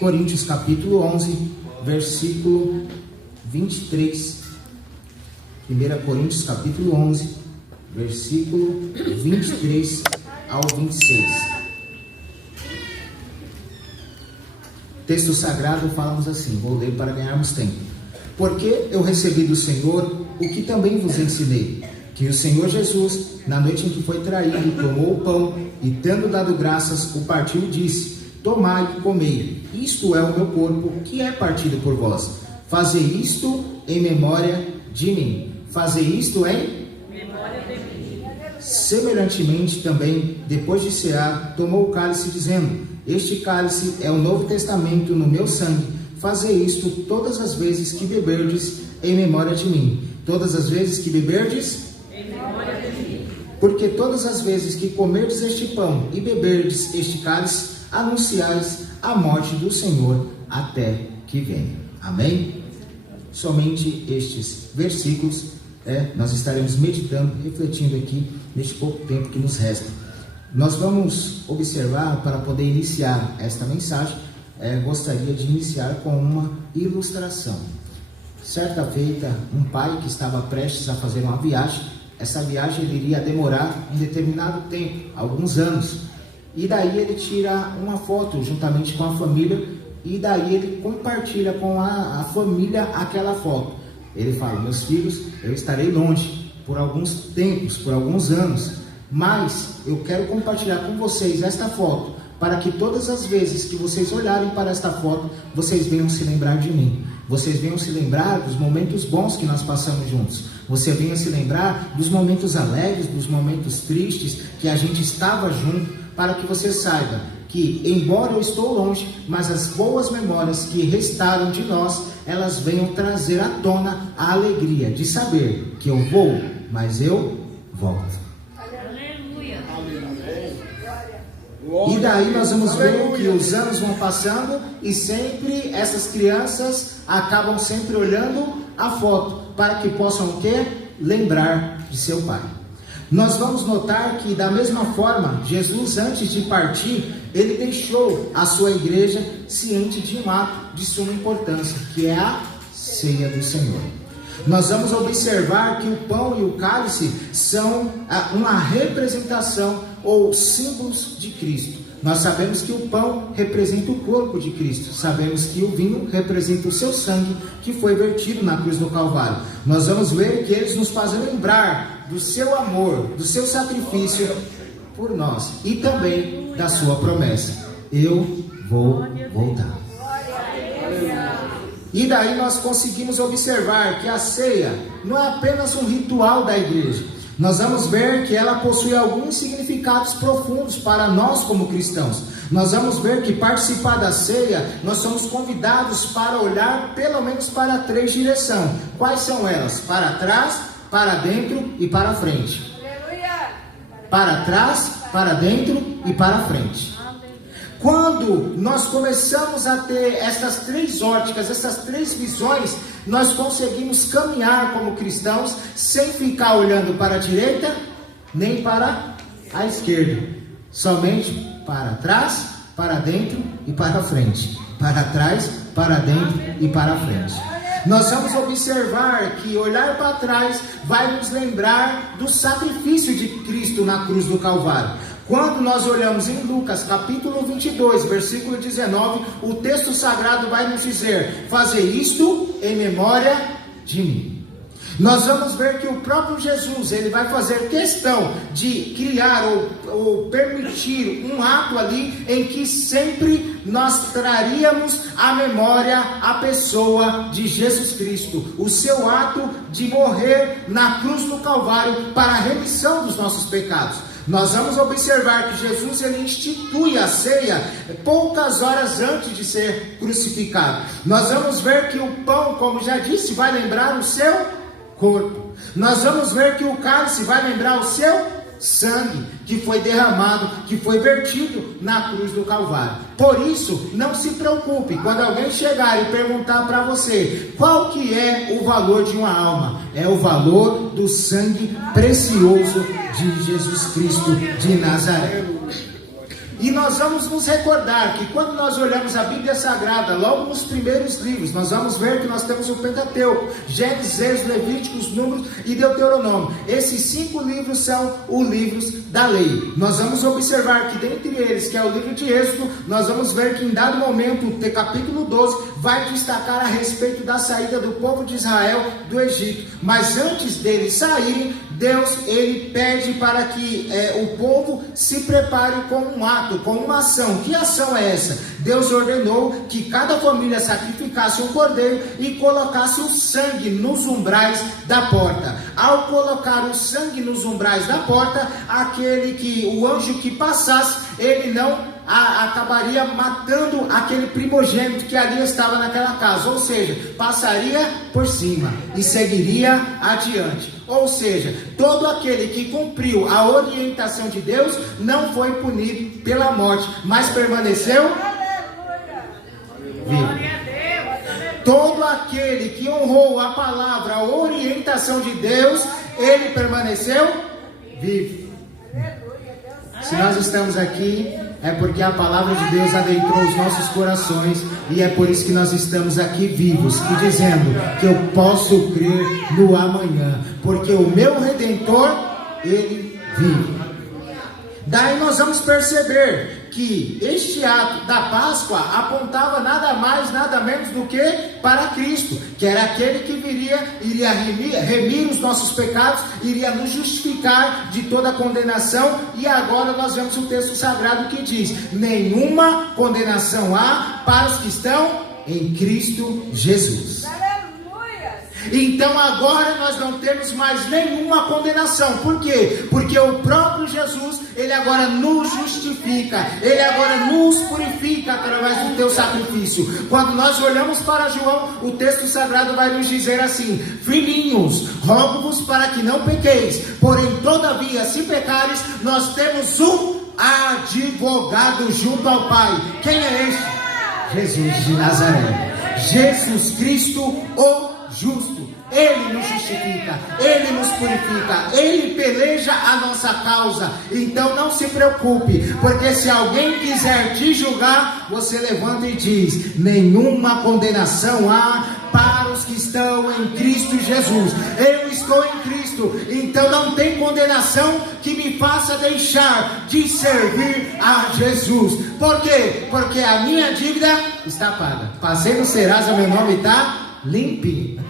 Coríntios capítulo 11, versículo 23. 1 Coríntios capítulo 11, versículo 23 ao 26. O texto sagrado falamos assim, vou ler para ganharmos tempo. Porque eu recebi do Senhor o que também vos ensinei, que o Senhor Jesus, na noite em que foi traído, tomou o pão e, tendo dado graças, o partiu e disse: tomai e comei, isto é o meu corpo, que é partido por vós. Fazei isto em memória de mim. Fazei isto em memória de mim. Semelhantemente também, depois de cear, tomou o cálice, dizendo: este cálice é o Novo Testamento no meu sangue. Fazei isto todas as vezes que beberdes em memória de mim. Todas as vezes que beberdes em memória de mim. Porque todas as vezes que comerdes este pão e beberdes este cálice, anunciais a morte do Senhor até que venha. Amém? Somente estes versículos nós estaremos meditando, refletindo aqui neste pouco tempo que nos resta. Nós vamos observar, para poder iniciar esta mensagem, gostaria de iniciar com uma ilustração. Certa feita, um pai que estava prestes a fazer uma viagem, essa viagem ele iria demorar um determinado tempo, alguns anos, e daí ele tira uma foto juntamente com a família, e daí ele compartilha com a família aquela foto. Ele fala: meus filhos, eu estarei longe por alguns tempos, por alguns anos, mas eu quero compartilhar com vocês esta foto, para que todas as vezes que vocês olharem para esta foto, vocês venham se lembrar de mim. Vocês venham se lembrar dos momentos bons que nós passamos juntos. Você venha se lembrar dos momentos alegres, dos momentos tristes, que a gente estava junto, para que você saiba que, embora eu estou longe, mas as boas memórias que restaram de nós, elas venham trazer à tona a alegria de saber que eu vou, mas eu volto. E daí nós vamos ver que os anos vão passando e sempre essas crianças acabam sempre olhando a foto para que possam o quê? Lembrar de seu pai. Nós vamos notar que da mesma forma, Jesus, antes de partir, ele deixou a sua igreja ciente de um ato de suma importância, que é a ceia do Senhor. Nós vamos observar que o pão e o cálice são uma representação ou símbolos de Cristo. Nós sabemos que o pão representa o corpo de Cristo. Sabemos que o vinho representa o seu sangue que foi vertido na cruz do Calvário. Nós vamos ver que eles nos fazem lembrar do seu amor, do seu sacrifício por nós e também da sua promessa: eu vou voltar. E daí nós conseguimos observar que a ceia não é apenas um ritual da igreja. Nós vamos ver que ela possui alguns significados profundos para nós como cristãos. Nós vamos ver que participar da ceia, nós somos convidados para olhar pelo menos para 3 direções. Quais são elas? Para trás, para dentro e para frente. Para trás, para dentro e para frente. Quando nós começamos a ter essas 3 óticas, essas 3 visões, nós conseguimos caminhar como cristãos sem ficar olhando para a direita nem para a esquerda, somente para trás, para dentro e para frente, para trás, para dentro e para frente. Nós vamos observar que olhar para trás vai nos lembrar do sacrifício de Cristo na cruz do Calvário. Quando nós olhamos em Lucas capítulo 22, versículo 19, o texto sagrado vai nos dizer: fazer isto em memória de mim. Nós vamos ver que o próprio Jesus, ele vai fazer questão de criar ou permitir um ato ali em que sempre nós traríamos à memória a pessoa de Jesus Cristo, o seu ato de morrer na cruz do Calvário para a remissão dos nossos pecados. Nós vamos observar que Jesus ele institui a ceia poucas horas antes de ser crucificado. Nós vamos ver que o pão, como já disse, vai lembrar o seu corpo. Nós vamos ver que o cálice vai lembrar o seu sangue, que foi derramado, que foi vertido na cruz do Calvário. Por isso, não se preocupe quando alguém chegar e perguntar para você qual que é o valor de uma alma. É o valor do sangue precioso de Jesus Cristo de Nazaré. E nós vamos nos recordar que quando nós olhamos a Bíblia Sagrada, logo nos primeiros livros, nós vamos ver que nós temos o Pentateuco, Gênesis, Êxodo, Levíticos, Números e Deuteronômio. Esses 5 livros são os livros da lei. Nós vamos observar que dentre eles, que é o livro de Êxodo, nós vamos ver que em dado momento, o capítulo 12, vai destacar a respeito da saída do povo de Israel do Egito. Mas antes deles saírem, Deus, ele pede para que o povo se prepare com um ato, com uma ação. Que ação é essa? Deus ordenou que cada família sacrificasse um cordeiro e colocasse o sangue nos umbrais da porta. Ao colocar o sangue nos umbrais da porta, o anjo que passasse, ele não acabaria matando aquele primogênito que ali estava naquela casa, ou seja, passaria por cima e seguiria adiante. Ou seja, todo aquele que cumpriu a orientação de Deus não foi punido pela morte, mas permaneceu vivo. Todo aquele que honrou a palavra, a orientação de Deus, ele permaneceu vivo. Se nós estamos aqui, é porque a palavra de Deus adentrou os nossos corações, e é por isso que nós estamos aqui vivos e dizendo que eu posso crer no amanhã, porque o meu Redentor, ele vive. Daí nós vamos perceber que este ato da Páscoa apontava nada mais, nada menos do que para Cristo, que era aquele que iria remir os nossos pecados, iria nos justificar de toda condenação. E agora nós vemos o texto sagrado que diz: nenhuma condenação há para os que estão em Cristo Jesus. Então agora nós não temos mais nenhuma condenação. Por quê? Porque o próprio Jesus, ele agora nos justifica, ele agora nos purifica através do teu sacrifício. Quando nós olhamos para João, o texto sagrado vai nos dizer assim: filhinhos, rogo-vos para que não pequeis, porém todavia se pecares, nós temos um advogado junto ao Pai. Quem é este? Jesus de Nazaré, Jesus Cristo, o justo. Ele nos justifica, ele nos purifica, ele peleja a nossa causa. Então não se preocupe, porque se alguém quiser te julgar, você levanta e diz: nenhuma condenação há para os que estão em Cristo Jesus. Eu estou em Cristo, então não tem condenação que me faça deixar de servir a Jesus. Por quê? Porque a minha dívida está paga. Passei no Serasa, meu nome está limpinho.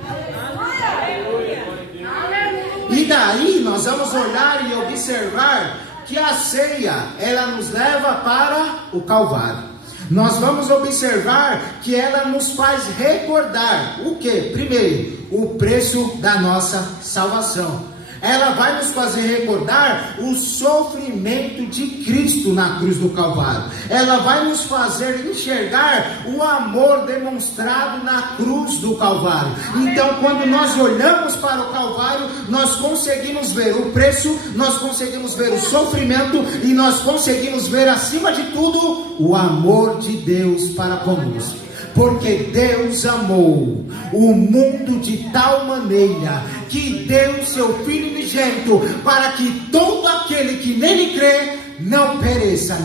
E daí nós vamos olhar e observar que a ceia, ela nos leva para o Calvário. Nós vamos observar que ela nos faz recordar o que? Primeiro, o preço da nossa salvação. Ela vai nos fazer recordar o sofrimento de Cristo na cruz do Calvário. Ela vai nos fazer enxergar o amor demonstrado na cruz do Calvário. Então, quando nós olhamos para o Calvário, nós conseguimos ver o preço, nós conseguimos ver o sofrimento e nós conseguimos ver, acima de tudo, o amor de Deus para conosco. Porque Deus amou o mundo de tal maneira que deu seu Filho unigênito, para que todo aquele que nele crê não pereça,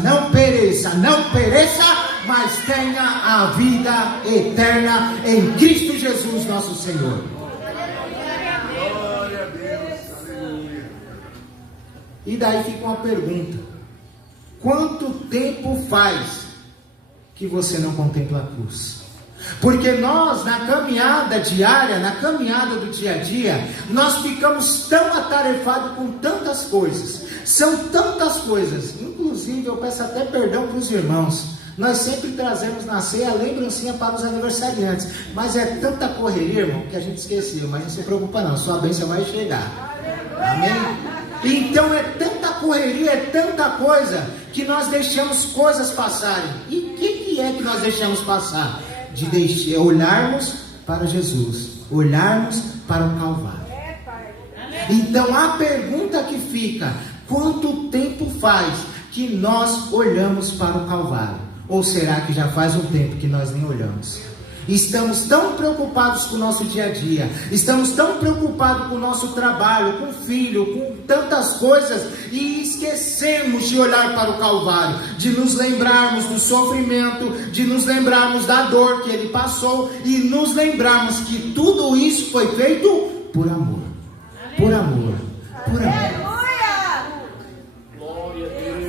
mas tenha a vida eterna em Cristo Jesus nosso Senhor. E daí fica uma pergunta: quanto tempo faz que você não contempla a cruz? Porque nós, na caminhada diária, na caminhada do dia a dia, nós ficamos tão atarefados com tantas coisas. São tantas coisas. Inclusive, eu peço até perdão para os irmãos. Nós sempre trazemos na ceia a lembrancinha para os aniversariantes. Mas é tanta correria, irmão, que a gente esqueceu. Mas não se preocupa não, sua bênção vai chegar. Amém? Então é tanta correria, é tanta coisa, que nós deixamos coisas passarem. E o que é que nós deixamos passar? De olharmos para Jesus, olharmos para o Calvário. Então a pergunta que fica: quanto tempo faz que nós olhamos para o Calvário? Ou será que já faz um tempo que nós nem olhamos? Estamos tão preocupados com o nosso dia a dia, estamos tão preocupados com o nosso trabalho, com o filho, com tantas coisas, e esquecemos de olhar para o Calvário, de nos lembrarmos do sofrimento, de nos lembrarmos da dor que Ele passou, e nos lembrarmos que tudo isso foi feito por amor, por amor, por amor.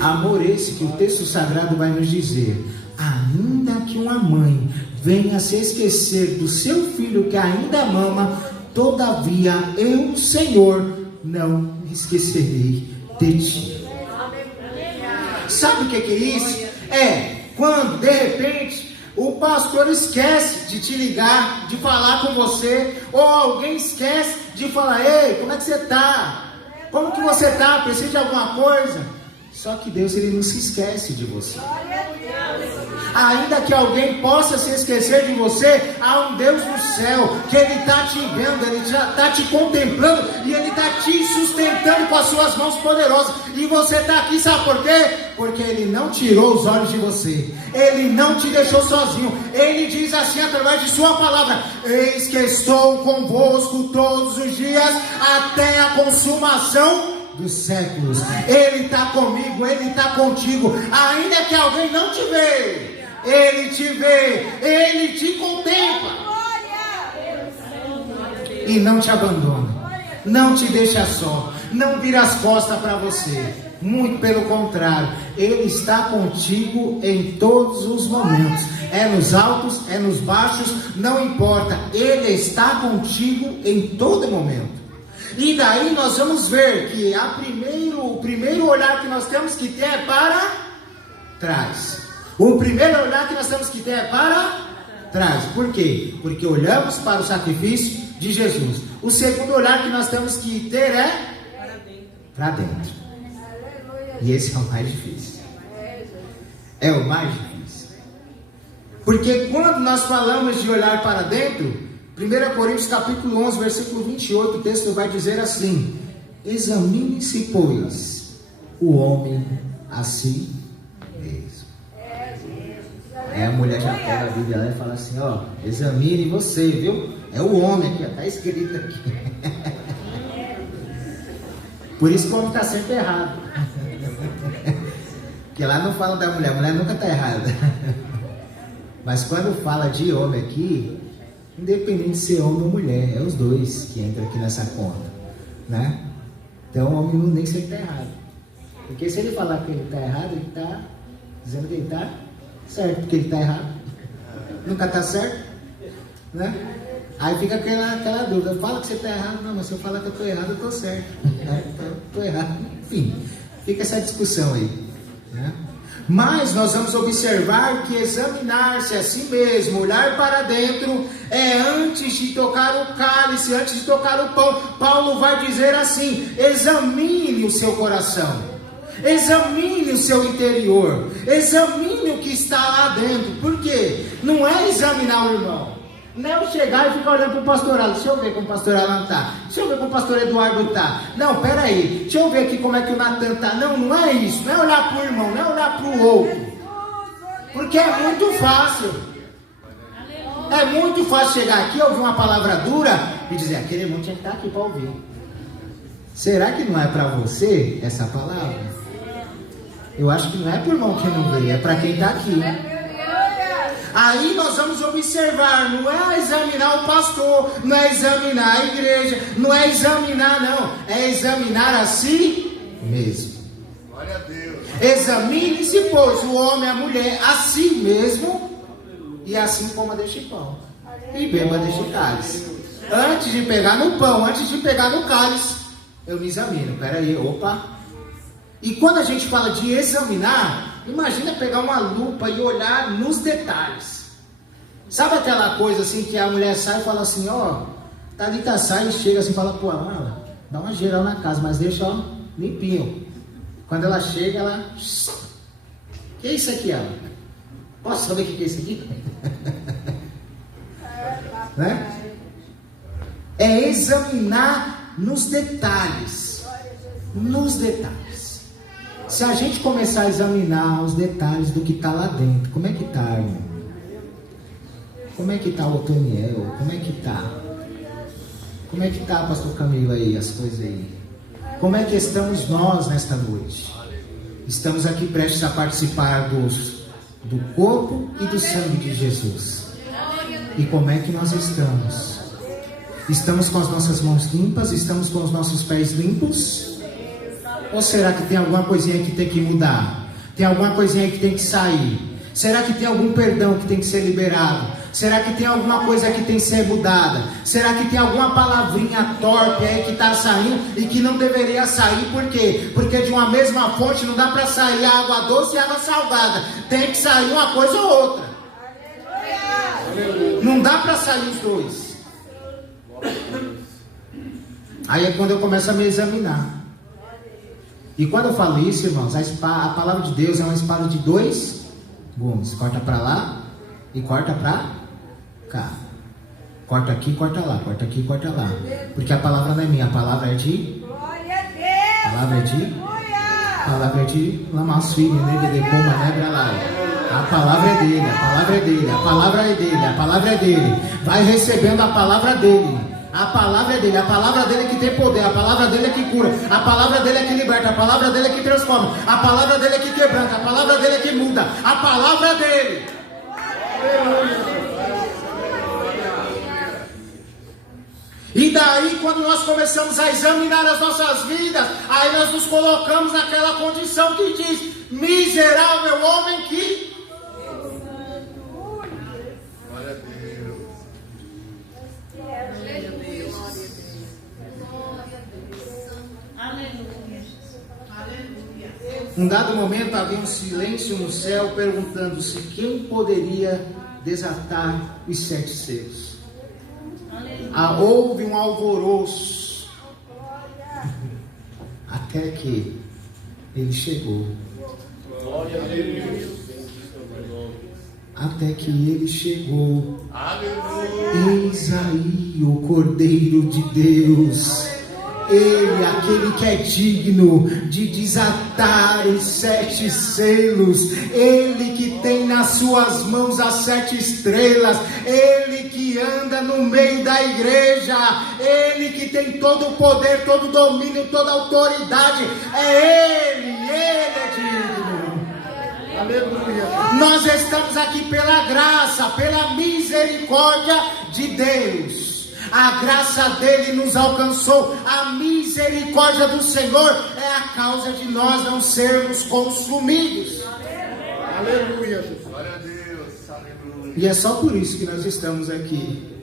Amor esse que o texto sagrado vai nos dizer: ainda que uma mãe venha se esquecer do seu filho que ainda mama, todavia eu, Senhor, não me esquecerei de ti. Sabe o que é isso? É quando de repente o pastor esquece de te ligar, de falar com você, ou alguém esquece de falar: ei, como é que você está? Como que você está? Precisa de alguma coisa? Só que Deus, Ele não se esquece de você. Ainda que alguém possa se esquecer de você, há um Deus no céu que Ele está te vendo, Ele está te contemplando, e Ele está te sustentando com as suas mãos poderosas. E você está aqui, sabe por quê? Porque Ele não tirou os olhos de você, Ele não te deixou sozinho. Ele diz assim através de sua palavra: eis que estou convosco todos os dias até a consumação dos séculos. Ele está comigo, Ele está contigo. Ainda que alguém não te vê, Ele te vê, Ele te contempla e não te abandona, não te deixa só, não vira as costas para você. Muito pelo contrário, Ele está contigo em todos os momentos. É nos altos, é nos baixos, não importa, Ele está contigo em todo momento. E daí nós vamos ver que o primeiro olhar que nós temos que ter é para trás. O primeiro olhar que nós temos que ter é para trás. Por quê? Porque olhamos para o sacrifício de Jesus. O segundo olhar que nós temos que ter é para dentro. E esse é o mais difícil. É o mais difícil. Porque quando nós falamos de olhar para dentro, 1 Coríntios capítulo 11, versículo 28, o texto vai dizer assim: examine-se, pois, o homem a si mesmo. Aí a mulher já pega a Bíblia lá e fala assim: ó, examine você, viu? É o homem aqui, está escrito aqui. Por isso que o homem está sempre errado. Porque lá não fala da mulher, a mulher nunca está errada. Mas quando fala de homem aqui, independente de ser homem ou mulher, é os dois que entram aqui nessa conta, né? Então o homem não nem sempre está errado. Porque se ele falar que ele está errado, ele está dizendo que ele está certo, porque ele está errado. Nunca está certo, né? Aí fica aquela dúvida: fala que você está errado. Não, mas se eu falar que eu estou errado, eu estou certo. Estou errado. Enfim, fica essa discussão aí, né? Mas nós vamos observar que examinar-se a si mesmo, olhar para dentro, é antes de tocar o cálice, antes de tocar o pão. Paulo vai dizer assim: examine o seu coração, examine o seu interior, examine o que está lá dentro. Por quê? Não é examinar o irmão, não é eu chegar e ficar olhando para o pastoral. Deixa eu ver como o pastor Alan está, deixa eu ver como o pastor Eduardo está. Não, peraí, deixa eu ver aqui como é que o Natan está. Não, não é isso, não é olhar para o irmão, não é olhar para o outro. Porque é muito fácil. É muito fácil chegar aqui, ouvir uma palavra dura e dizer: aquele irmão tinha que estar aqui para ouvir. Será que não é para você essa palavra? Eu acho que não é para o irmão que não veio, é para quem está aqui. Aí nós vamos observar, não é examinar o pastor, não é examinar a igreja, não é examinar, não, é examinar a si mesmo. Glória a Deus. Examine-se, pois, o homem e a mulher a si mesmo, e assim coma deste pão e beba deste cálice. Antes de pegar no pão, antes de pegar no cálice, eu me examino. Peraí, opa. E quando a gente fala de examinar, imagina pegar uma lupa e olhar nos detalhes. Sabe aquela coisa assim que a mulher sai e fala assim: ó, Thalita sai e chega assim e fala: pô, Amanda, dá uma geral na casa, mas deixa, ó, limpinho. Quando ela chega, ela: que é isso aqui, ó? Posso saber o que é isso aqui? Né? É examinar nos detalhes. Nos detalhes. Se a gente começar a examinar os detalhes do que está lá dentro, como é que está, irmão? Como é que está o Otoniel? Como é que está? Como é que está, pastor Camilo, aí, as coisas aí? Como é que estamos nós nesta noite? Estamos aqui prestes a participar do corpo e do sangue de Jesus. E como é que nós estamos? Estamos com as nossas mãos limpas? Estamos com os nossos pés limpos? Ou será que tem alguma coisinha que tem que mudar? Tem alguma coisinha que tem que sair? Será que tem algum perdão que tem que ser liberado? Será que tem alguma coisa que tem que ser mudada? Será que tem alguma palavrinha torpe aí que está saindo e que não deveria sair? Por quê? Porque de uma mesma fonte não dá para sair água doce e água salgada. Tem que sair uma coisa ou outra. Não dá para sair os dois. Aí é quando eu começo a me examinar. E quando eu falo isso, irmãos, a palavra de Deus é uma espada de dois gumes. Corta para lá e corta para cá. Corta aqui, corta lá. Corta aqui, corta lá. Porque a palavra não é minha, a palavra é de... A palavra é de Lamas Filho, né? De Coma, né? Pra lá. A palavra é dele, a palavra é dele, a palavra é dele, a palavra é dele. Vai recebendo a palavra dele. A palavra é dele, a palavra dele é que tem poder, a palavra dele é que cura, a palavra dele é que liberta, a palavra dele é que transforma, a palavra dele é que quebranta, a palavra dele é que muda, a palavra é dele. E daí, quando nós começamos a examinar as nossas vidas, aí nós nos colocamos naquela condição que diz: miserável homem que... Glória a Deus. Um dado momento havia um silêncio no céu, perguntando-se quem poderia desatar os 7 selos. Houve um alvoroço, até que ele chegou. Glória a Deus. Até que ele chegou. Aleluia. Eis aí o Cordeiro de Deus. Ele, aquele que é digno de desatar os 7 selos. Ele que tem nas suas mãos as 7 estrelas. Ele que anda no meio da igreja. Ele que tem todo o poder, todo o domínio, toda a autoridade. É Ele é digno. Aleluia. Nós estamos aqui pela graça, pela misericórdia de Deus. A graça dele nos alcançou. A misericórdia do Senhor é a causa de nós não sermos consumidos. Aleluia. Glória a Deus. Aleluia. E é só por isso que nós estamos aqui.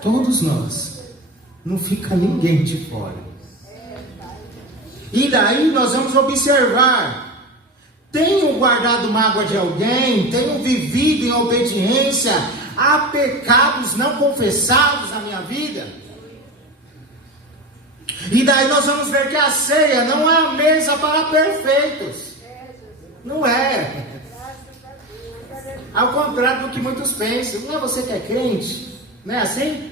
Todos nós. Não fica ninguém de fora. E daí nós vamos observar. Tenho guardado mágoa de alguém? Tenho vivido em obediência? Há pecados não confessados na minha vida? E daí nós vamos ver que a ceia não é a mesa para perfeitos. Não é. Ao contrário do que muitos pensam. Não é você que é crente? Não é assim?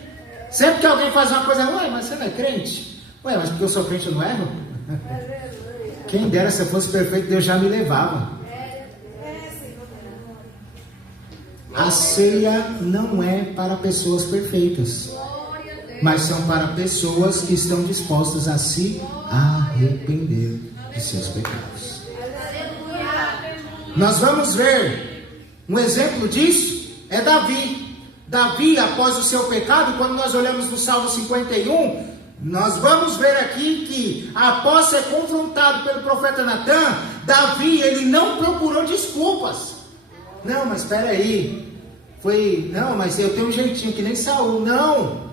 Sempre que alguém faz uma coisa, ué, mas você não é crente? Ué, mas porque eu sou crente eu não erro? Quem dera se eu fosse perfeito, Deus já me levava. A ceia não é para pessoas perfeitas, mas são para pessoas que estão dispostas a se arrepender de seus pecados. Nós vamos ver um exemplo disso, é Davi. Davi, após o seu pecado, quando nós olhamos no Salmo 51, nós vamos ver aqui que, após ser confrontado pelo profeta Natan, Davi, ele não procurou desculpas. Não, mas espera aí. Não, mas eu tenho um jeitinho que nem Saul. Não.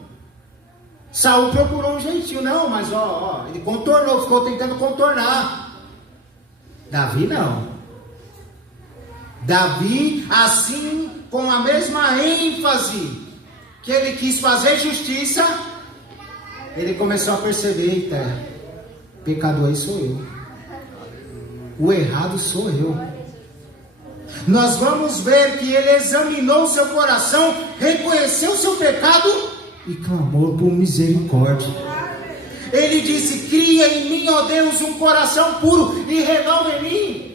Saul procurou um jeitinho. Não, mas ele contornou, ficou tentando contornar. Davi não. Davi, assim, com a mesma ênfase que ele quis fazer justiça, ele começou a perceber: eita, pecador aí sou eu. O errado sou eu. Nós vamos ver que ele examinou seu coração, reconheceu seu pecado e clamou por misericórdia. Ele disse: cria em mim, ó Deus, um coração puro e renova em mim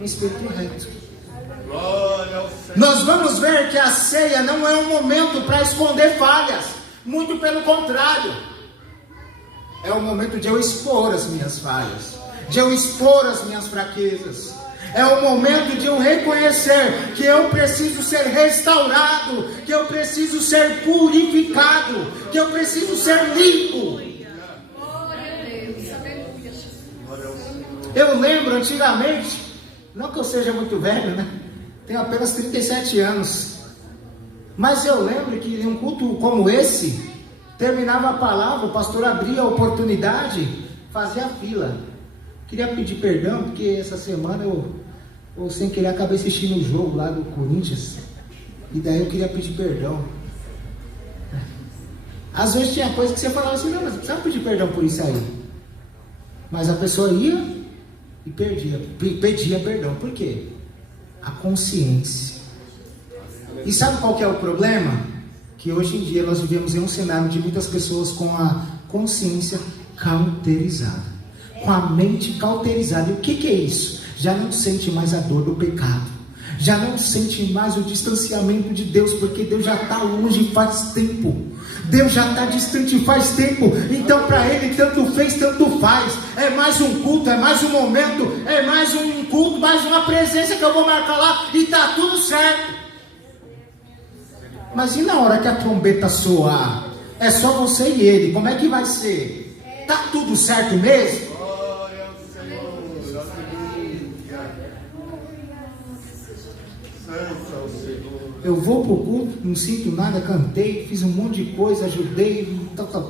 um espírito reto. Glória ao Nós vamos ver que a ceia não é um momento para esconder falhas, muito pelo contrário, é um momento de eu expor as minhas falhas, de eu expor as minhas fraquezas, é o momento de eu reconhecer que eu preciso ser restaurado, que eu preciso ser purificado, que eu preciso ser limpo. Eu lembro antigamente, não que eu seja muito velho, né? Tenho apenas 37 anos. Mas eu lembro que em um culto como esse, terminava a palavra, o pastor abria a oportunidade, fazia a fila. Queria pedir perdão, porque essa semana eu sem querer acabei assistindo o jogo lá do Corinthians. E daí eu queria pedir perdão. Às vezes tinha coisa que você falava assim, não, mas não precisa pedir perdão por isso aí. Mas a pessoa ia e pedia perdão. Por quê? A consciência. E sabe qual que é o problema? Que hoje em dia nós vivemos em um cenário de muitas pessoas com a consciência cauterizada, com a mente cauterizada. E o que é isso? Já não sente mais a dor do pecado, já não sente mais o distanciamento de Deus, porque Deus já está longe faz tempo, Deus já está distante faz tempo. Então para Ele tanto fez, tanto faz. É mais um culto, é mais um momento, é mais um culto, mais uma presença que eu vou marcar lá e está tudo certo. Mas e na hora que a trombeta soar, é só você e Ele, como é que vai ser? Está tudo certo mesmo? Eu vou pro culto, não sinto nada, cantei, fiz um monte de coisa, ajudei,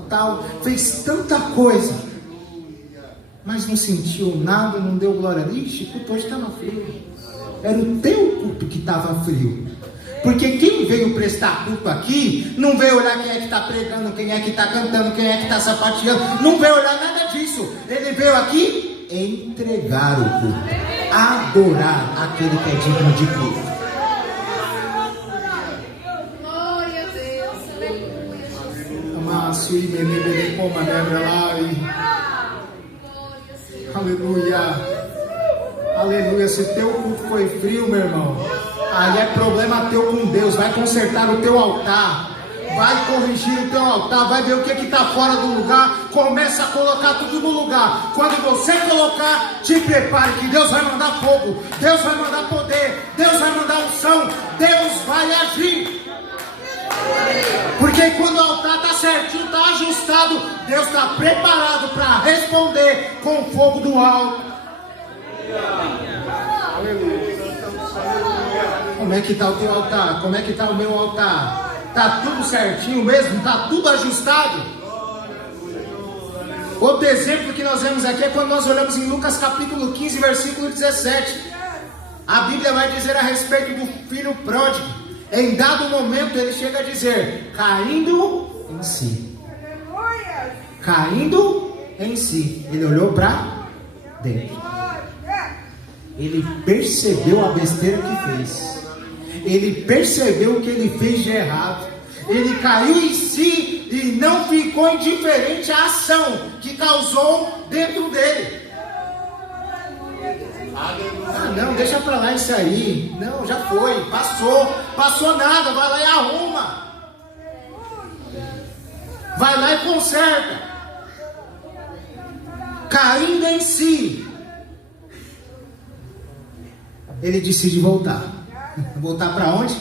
tal, fez tanta coisa, mas não sentiu nada, não deu glória. Ixi, o culto hoje estava frio. Era o teu culto que estava frio. Porque quem veio prestar culto aqui, não veio olhar quem é que está pregando, quem é que está cantando, quem é que está sapateando, não veio olhar nada disso. Ele veio aqui entregar o culto, adorar aquele que é digno de culto. Aleluia. Aleluia. Se teu culto foi frio, meu irmão, aí é problema teu com Deus. Vai consertar o teu altar, vai corrigir o teu altar, vai ver o que está fora do lugar, começa a colocar tudo no lugar. Quando você colocar, te prepare que Deus vai mandar fogo, Deus vai mandar poder, Deus vai mandar unção, Deus vai agir. Porque quando o altar está certinho, está ajustado, Deus está preparado para responder com o fogo do alto. Como é que está o teu altar? Como é que está o meu altar? Está tudo certinho mesmo? Está tudo ajustado? Outro exemplo que nós vemos aqui é quando nós olhamos em Lucas capítulo 15, versículo 17. A Bíblia vai dizer a respeito do filho pródigo. Em dado momento ele chega a dizer, caindo em si. Caindo em si. Ele olhou para dentro. Ele percebeu a besteira que fez. Ele percebeu o que ele fez de errado. Ele caiu em si e não ficou indiferente à ação que causou dentro dele. Ah, não, deixa pra lá isso aí. Não, já foi, passou nada, vai lá e arruma. Vai lá e conserta. Caindo em si, ele decide voltar. Voltar para onde?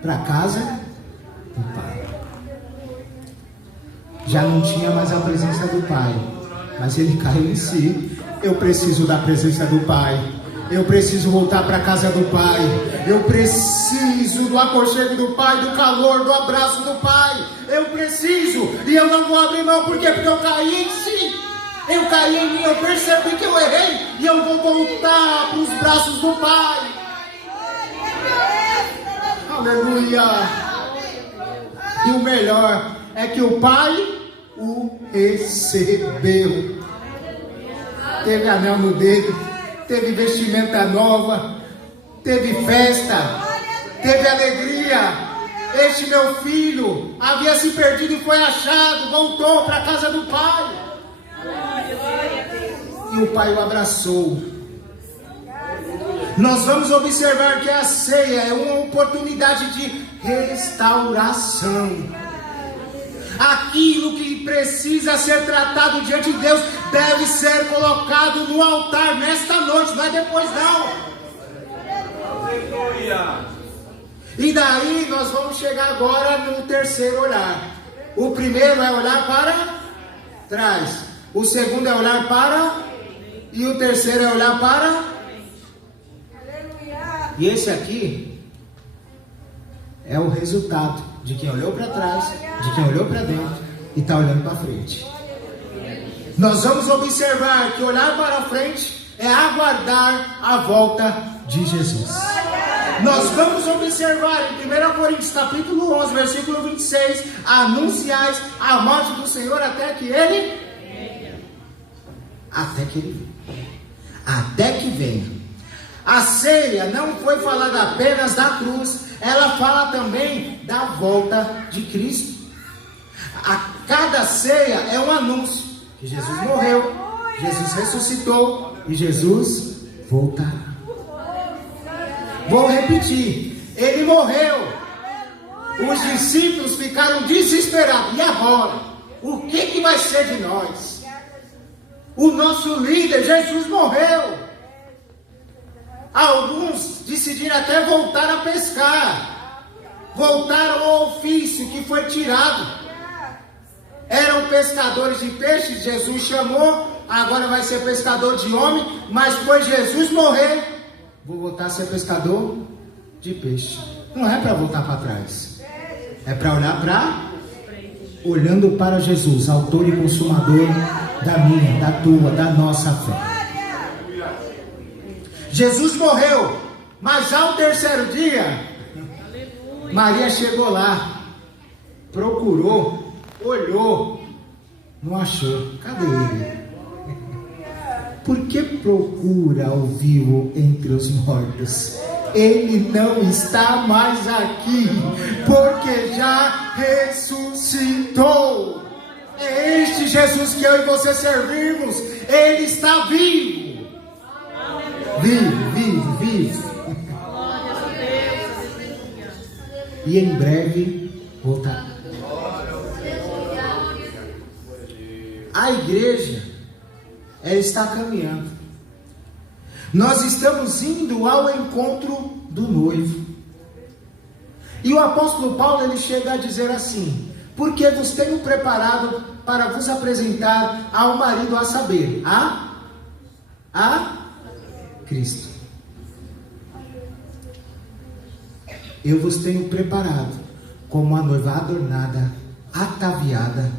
Para casa do pai. Já não tinha mais a presença do pai, mas ele caiu em si. Eu preciso da presença do pai. Eu preciso voltar para a casa do pai. Eu preciso do aconchego do pai, do calor, do abraço do pai. Eu preciso. E eu não vou abrir mão. Por quê? Porque eu caí em si. Eu caí em mim. Eu percebi que eu errei. E eu vou voltar para os braços do pai. Aleluia. E o melhor é que o pai o recebeu. Teve anel no dedo, teve vestimenta nova, teve festa, teve alegria. Este meu filho havia se perdido e foi achado, voltou para a casa do pai. E o pai o abraçou. Nós vamos observar que a ceia é uma oportunidade de restauração. Aquilo que precisa ser tratado diante de Deus deve ser colocado no altar nesta noite, não é depois não. E daí nós vamos chegar agora no terceiro olhar. O primeiro é olhar para trás, o segundo é olhar para, e o terceiro é olhar para. E esse aqui é o resultado de quem olhou para trás, de quem olhou para dentro e está olhando para frente. Nós vamos observar que olhar para frente é aguardar a volta de Jesus. Nós vamos observar em 1 Coríntios capítulo 11, versículo 26, anunciais a morte do Senhor até que Ele venha. A ceia não foi falada apenas da cruz, ela fala também da volta de Cristo. A cada ceia é um anúncio que Jesus morreu, Jesus ressuscitou e Jesus voltará. Vou repetir, Ele morreu. Os discípulos ficaram desesperados. E agora? O que vai ser de nós? O nosso líder, Jesus, morreu. Alguns decidiram até voltar a pescar, voltar ao ofício que foi tirado. Eram pescadores de peixes, Jesus chamou, agora vai ser pescador de homem, mas foi Jesus morrer, vou voltar a ser pescador de peixe. Não é para voltar para trás, é para olhar olhando para Jesus, autor e consumador da minha, da tua, da nossa fé. Jesus morreu, mas ao terceiro dia, Maria chegou lá, procurou, olhou, não achou. Cadê ele? Por que procura o vivo entre os mortos? Ele não está mais aqui, porque já ressuscitou. É este Jesus que eu e você servimos. Ele está vivo. Vivo. E em breve voltará. A igreja, ela está caminhando. Nós estamos indo ao encontro do noivo. E o apóstolo Paulo, ele chega a dizer assim: porque vos tenho preparado para vos apresentar ao marido, a saber, a Cristo. Eu vos tenho preparado como uma noiva adornada, ataviada,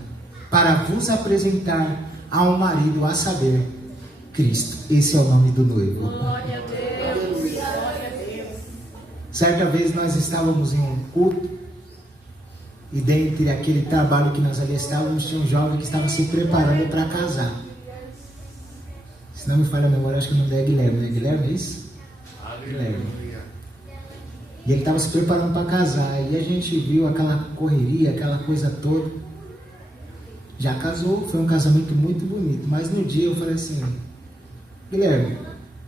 para vos apresentar ao marido, a saber, Cristo. Esse é o nome do noivo. Glória a Deus. Certa vez nós estávamos em um culto, e dentre aquele trabalho que nós ali estávamos, tinha um jovem que estava se preparando para casar. Se não me falha a memória, acho que o nome dele é Guilherme, não é Guilherme, é isso? Guilherme. E ele estava se preparando para casar, e a gente viu aquela correria, aquela coisa toda. Já casou, foi um casamento muito bonito, mas no dia eu falei assim: Guilherme,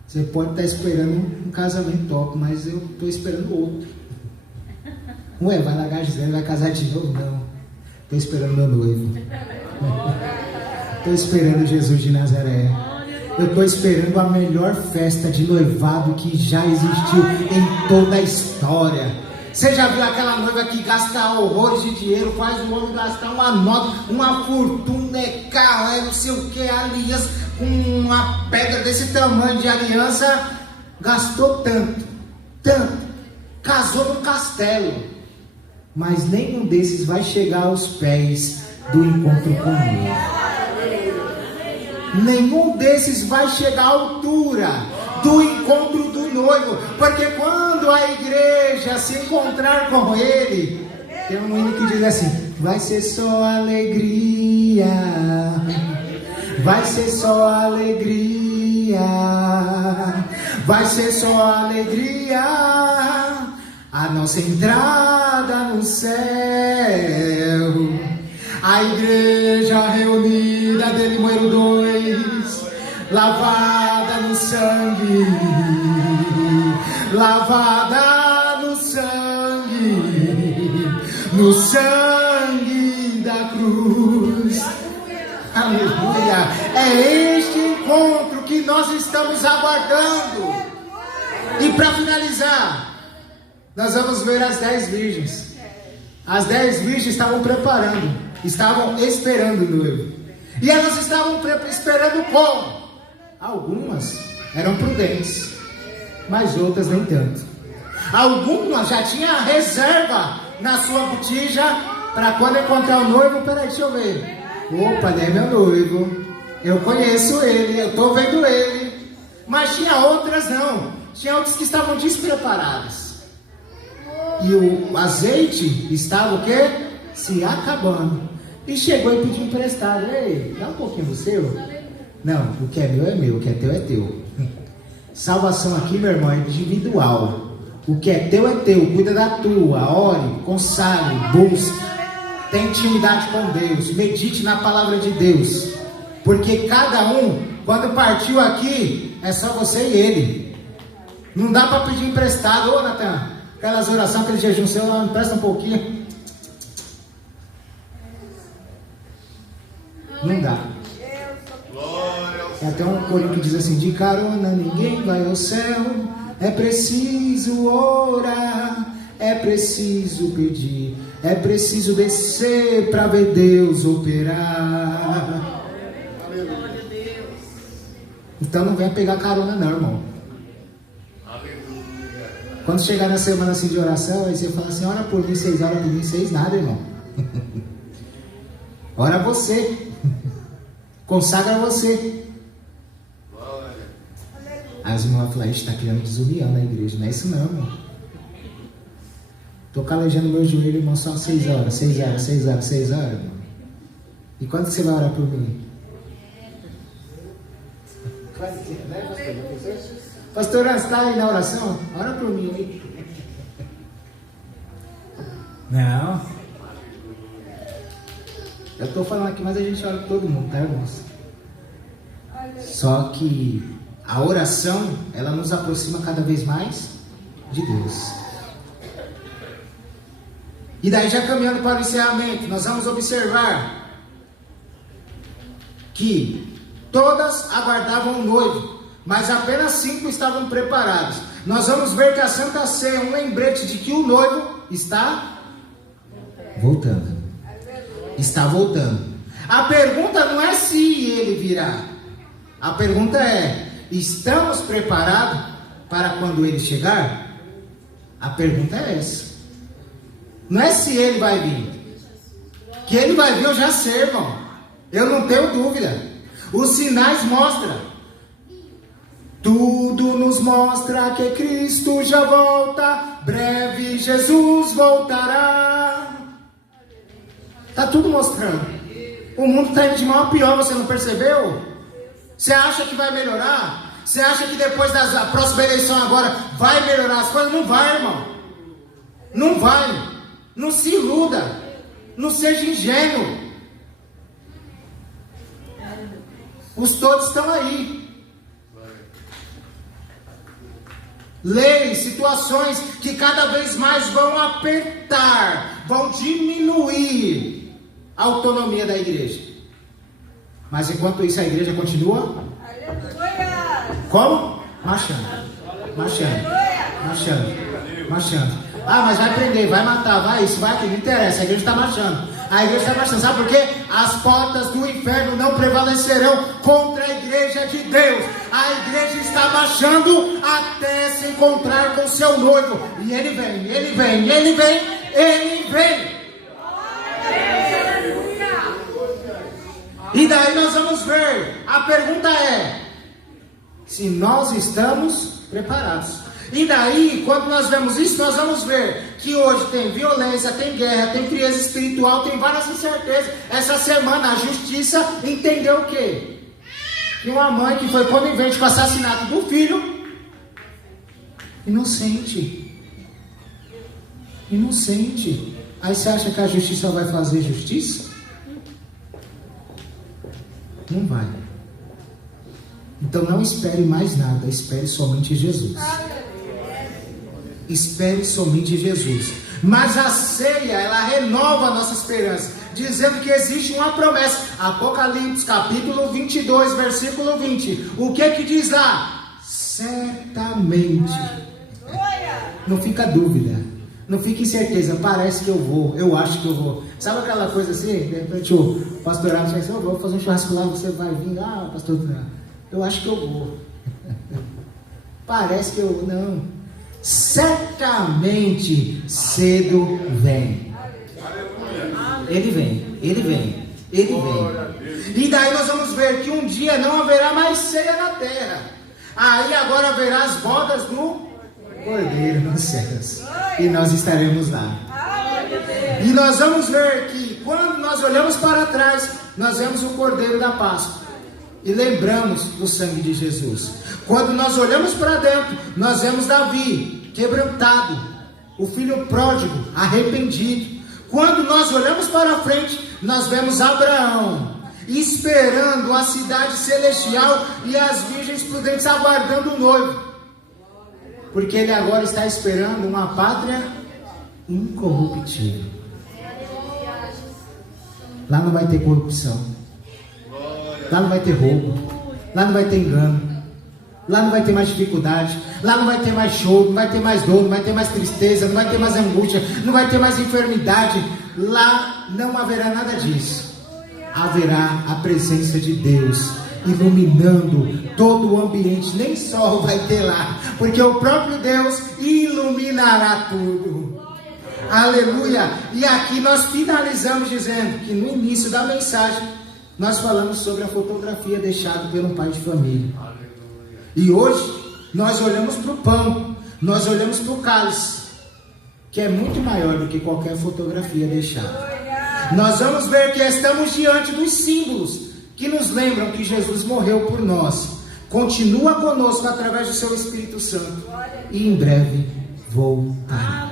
você pode estar esperando um casamento top, mas eu estou esperando outro. Ué, vai largar a Gisele, vai casar de novo? Não, estou esperando meu noivo. Estou esperando Jesus de Nazaré. Eu estou esperando a melhor festa de noivado que já existiu em toda a história. Você já viu aquela noiva que gasta horrores de dinheiro, faz o homem gastar uma nota, uma fortuna, carro, não sei o que, aliança, com uma pedra desse tamanho de aliança, gastou tanto, casou num castelo, mas nenhum desses vai chegar aos pés do encontro com Deus. Nenhum desses vai chegar à altura do encontro do noivo, porque quando a igreja se encontrar com ele, tem um hino que diz assim: vai ser só alegria, vai ser só alegria, vai ser só alegria, a nossa entrada no céu. A igreja reunida dele moeram dois, lavada no sangue. lavada no sangue da cruz. Aleluia! É este encontro que nós estamos aguardando. E para finalizar, nós vamos ver as 10 virgens. As 10 virgens estavam preparando, estavam esperando o noivo. E elas estavam esperando como? Algumas eram prudentes, mas outras nem tanto. Algumas já tinham reserva na sua botija para quando encontrar o noivo. Peraí, deixa eu ver. Opa, não é meu noivo. Eu conheço ele, eu estou vendo ele. Mas tinha outras não. Tinha outras que estavam despreparadas. E o azeite estava o quê? Se acabando. E chegou e pediu emprestado. Ei, dá um pouquinho do seu. Não, o que é meu, o que é teu é teu. Salvação aqui, meu irmão, é individual. O que é teu, cuida da tua, ore, consagre, busque, tenha intimidade com Deus, medite na palavra de Deus, porque cada um, quando partiu aqui, é só você e ele. Não dá para pedir emprestado. Ô Natan, aquelas orações, aquele jejum seu, me empresta um pouquinho. Não dá. É até um corinho que diz assim: de carona ninguém vai ao céu. É preciso orar, é preciso pedir, é preciso descer para ver Deus operar. Então não venha pegar carona não, irmão. Quando chegar na semana assim de oração, aí você fala assim: ora por mim, 6 horas por mim, 6 nada, irmão. Ora você. Consagra você. Aí os irmãos falam: está criando desunião na igreja. Não é isso não, irmão. Estou calejando meu joelho, irmão, só 6 horas, 6 horas, 6 horas, 6 horas, irmão. E quando você vai orar por mim? Claro que né, pastor? Pastor, você está aí na oração? Ora por mim aí. Não. Eu estou falando aqui, mas a gente ora por todo mundo, tá, irmãos? Só que a oração, ela nos aproxima cada vez mais de Deus. E daí, já caminhando para o encerramento, nós vamos observar que todas aguardavam o noivo, mas apenas 5 estavam preparados. Nós vamos ver que a Santa Ceia é um lembrete de que o noivo está voltando. Está voltando. A pergunta não é se ele virá. A pergunta é: estamos preparados para quando ele chegar? A pergunta é essa. Não é se ele vai vir. Que ele vai vir eu já sei, irmão. Eu não tenho dúvida. Os sinais mostram. Tudo nos mostra que Cristo já volta. Breve Jesus voltará. Está tudo mostrando. O mundo está indo de mal a pior, você não percebeu? Você acha que vai melhorar? Você acha que depois da próxima eleição agora vai melhorar as coisas? Não vai, irmão. Não vai. Não se iluda. Não seja ingênuo. Os todos estão aí. Leis, situações que cada vez mais vão apertar, vão diminuir a autonomia da igreja. Mas enquanto isso a igreja continua? Como? Marchando. Ah, mas vai prender, vai matar, vai isso, vai aquilo, não interessa, a igreja está marchando. A igreja está marchando, sabe por quê? As portas do inferno não prevalecerão contra a igreja de Deus. A igreja está marchando até se encontrar com seu noivo. E ele vem, ele vem, ele vem, ele vem. E daí nós vamos ver. A pergunta é: se nós estamos preparados. E daí, quando nós vemos isso, nós vamos ver que hoje tem violência, tem guerra, tem frieza espiritual, tem várias incertezas. Essa semana a justiça entendeu o quê? Que uma mãe que foi conivente com o assassinato do filho, inocente. Aí você acha que a justiça vai fazer justiça? Não vai. Então não espere mais nada, espere somente Jesus. espere somente Jesus. Mas a ceia, ela renova a nossa esperança, dizendo que existe uma promessa. Apocalipse capítulo 22, versículo 20. O que diz lá? Certamente. Não fica dúvida, não fica incerteza. Parece que eu vou, eu acho que eu vou. Sabe aquela coisa assim? De repente o pastor Arno diz: eu vou fazer um churrasco lá, você vai vir. Ah, pastor, eu acho que eu vou. Parece que eu não. Certamente cedo vem. Ele vem, ele vem, ele vem. E daí nós vamos ver que um dia não haverá mais ceia na terra. Aí agora haverá as bodas do Cordeiro nos céus. E nós estaremos lá. E nós vamos ver que quando nós olhamos para trás, nós vemos o Cordeiro da Páscoa. E lembramos do sangue de Jesus. Quando nós olhamos para dentro, nós vemos Davi quebrantado, o filho pródigo arrependido. Quando nós olhamos para frente, nós vemos Abraão esperando a cidade celestial e as virgens prudentes aguardando o noivo, porque ele agora está esperando uma pátria incorruptível. Lá não vai ter corrupção, lá não vai ter roubo, lá não vai ter engano, lá não vai ter mais dificuldade, lá não vai ter mais choro, não vai ter mais dor, não vai ter mais tristeza, não vai ter mais angústia, não vai ter mais enfermidade. Lá não haverá nada disso. Haverá a presença de Deus iluminando todo o ambiente. Nem sol vai ter lá, porque o próprio Deus iluminará tudo. Aleluia! E aqui nós finalizamos dizendo que no início da mensagem nós falamos sobre a fotografia deixada pelo pai de família. E hoje nós olhamos para o pão, nós olhamos para o cálice, que é muito maior do que qualquer fotografia deixada. Nós vamos ver que estamos diante dos símbolos que nos lembram que Jesus morreu por nós, continua conosco através do seu Espírito Santo e em breve voltará.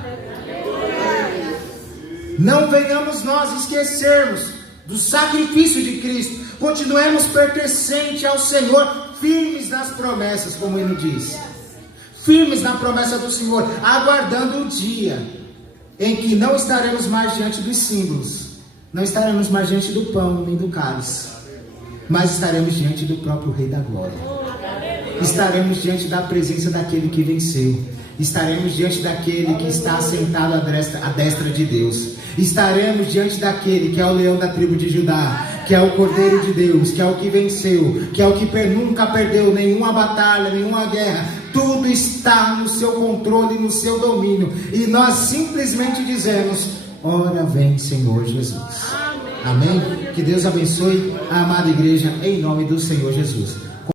Não venhamos nós esquecermos do sacrifício de Cristo. Continuemos pertencentes ao Senhor, firmes nas promessas, como ele diz. Firmes na promessa do Senhor, aguardando o dia em que não estaremos mais diante dos símbolos, não estaremos mais diante do pão nem do cálice, mas estaremos diante do próprio Rei da Glória. Estaremos diante da presença daquele que venceu. Estaremos diante daquele que está assentado à destra de Deus. Estaremos diante daquele que é o leão da tribo de Judá, que é o Cordeiro de Deus, que é o que venceu, que é o que nunca perdeu nenhuma batalha, nenhuma guerra. Tudo está no seu controle, no seu domínio. E nós simplesmente dizemos: ora vem, Senhor Jesus. Amém? Que Deus abençoe a amada igreja em nome do Senhor Jesus.